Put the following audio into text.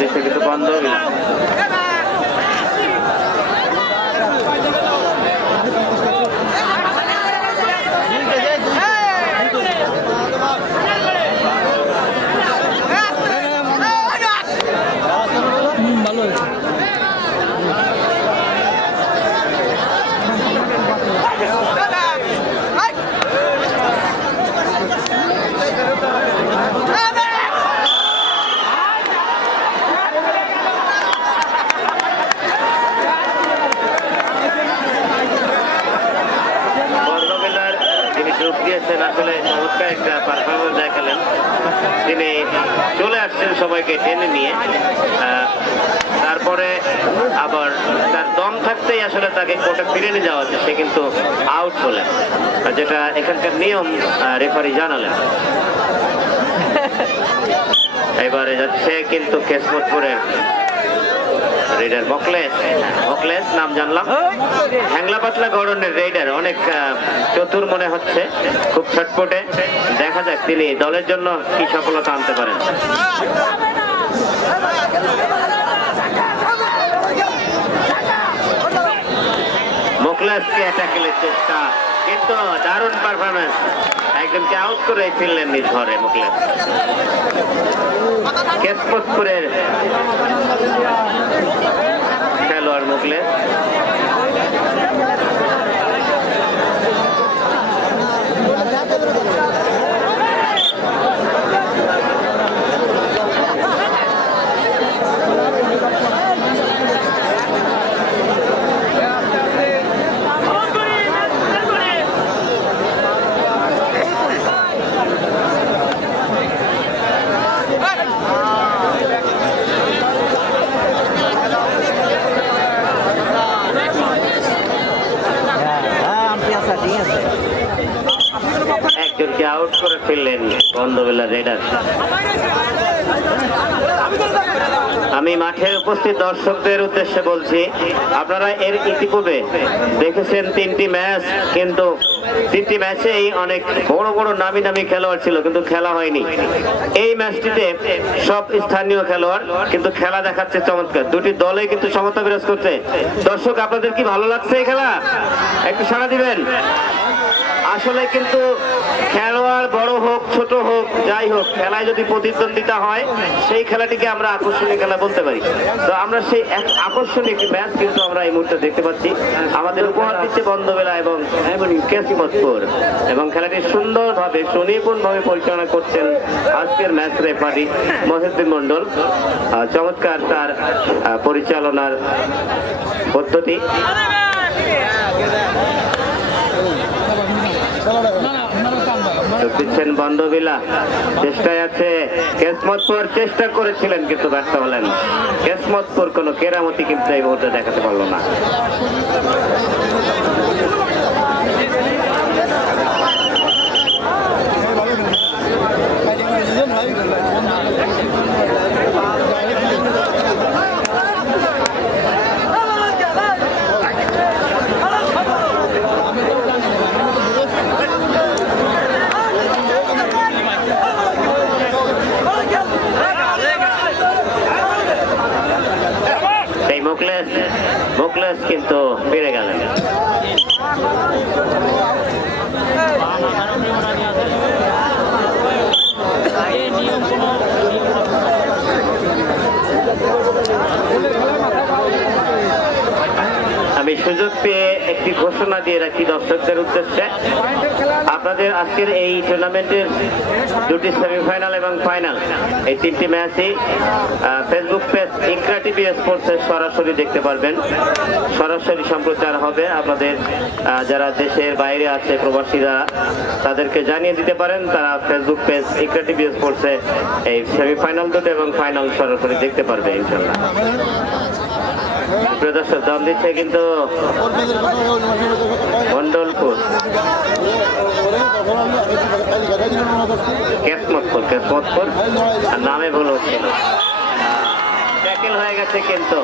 দিচ্ছে কিন্তু বন্ধবিলা। আসলে চমৎকার একটা পারফরমেন্স দেখালেন, তিনি চলে আসছেন সবাইকে টেনে নিয়ে, তারপরে আবার তার দম থাকতেই আসলে তাকে কোর্টে ফিরে নিয়ে যাওয়া হচ্ছে, সে কিন্তু আউট হলেন, যেটা এখানকার নিয়ম রেফারি জানালেন। এবারে যাচ্ছে কিন্তু কেশবতপুরের রেডার মকলেস নাম জানলাম, হ্যাংলা পাতলা গড়নের রেডার, অনেক চতুর মনে হচ্ছে, খুব ছটপটে। দেখা যাক তিনি দলের জন্য কি সফলতা আনতে পারেন। মকলেসকে ট্যাকেলের চেষ্টা, কিন্তু দারুণ পারফরমেন্স, একজনকে আউট করে ফেললেন নিজ ঘরে মকলেস। কেশবতপুরের খেলোয়াড় মকলেস। একজনকে আউট করে ফেললেন বন্ধবিলা রেডার। আমি মাঠে উপস্থিত দর্শকদের উদ্দেশ্যে বলছি, আপনারা এর ইতিপূর্বে দেখেছেন 3টি ম্যাচ, কিন্তু 3টি ম্যাচেই অনেক বড় বড় নামি নামি খেলোয়াড় ছিল, কিন্তু খেলা হয়নি। এই ম্যাচটিতে সব স্থানীয় খেলোয়াড়, কিন্তু খেলা দেখাচ্ছে চমৎকার, দুটি দলে কিন্তু সমতা বিরাজ করছে। দর্শক, আপনাদের কি ভালো লাগছে এই খেলা? একটু সাড়া দিবেন। আসলে কিন্তু খেলোয়াড় বড় হোক ছোট হোক যাই হোক, খেলায় যদি প্রতিদ্বন্দ্বিতা হয় সেই খেলাটিকে আমরা আকর্ষণীয় খেলা বলতে পারি। তো আমরা সেই এক আকর্ষণীয় একটি ম্যাচ কিন্তু আমরা এই মুহূর্তে দেখতে পাচ্ছি, আমাদের উপহার দিচ্ছে বন্ধবেলা এবং কেশবতপুর, এবং খেলাটি সুন্দরভাবে সুনিপুণভাবে পরিচালনা করছেন আজকের ম্যাচ রেফারি মহিউদ্দিন মন্ডল। চমৎকার তার পরিচালনার পদ্ধতি। দিচ্ছেন বন্ধবিলা, চেষ্টায় আছে কেশবতপুর, চেষ্টা করেছিলেন কিন্তু ব্যর্থ হলেন। কেশবতপুর কোনো কেরামতি কিন্তু এই মুহূর্তে দেখাতে পারল না। মুকলেস কিন্তু ফিরে গেলেন। আমি সুযোগ পেয়ে একটি ঘোষণা দিয়ে রাখি দর্শকদের উদ্দেশ্যে, আপনাদের আজকের এই টুর্নামেন্টের দুটি সেমিফাইনাল এবং ফাইনাল, এই 3টি ম্যাচই ফেসবুক পেজ ইকরা টিভি স্পোর্টস সরাসরি দেখতে পারবেন, সরাসরি সম্প্রচার হবে। আপনাদের যারা দেশের বাইরে আছে প্রবাসীরা, তাদেরকে জানিয়ে দিতে পারেন, তারা ফেসবুক পেজ ইকরা টিভি স্পোর্টসে এই সেমিফাইনাল দুটো এবং ফাইনাল সরাসরি দেখতে পারবে ইনশাল্লাহ। প্রিয় দর্শক, দম দিচ্ছে কিন্তু মন্ডলপুর, কেশবতপুর নামে ভুল হচ্ছিল, ট্যাকেল হয়ে গেছে কিন্তু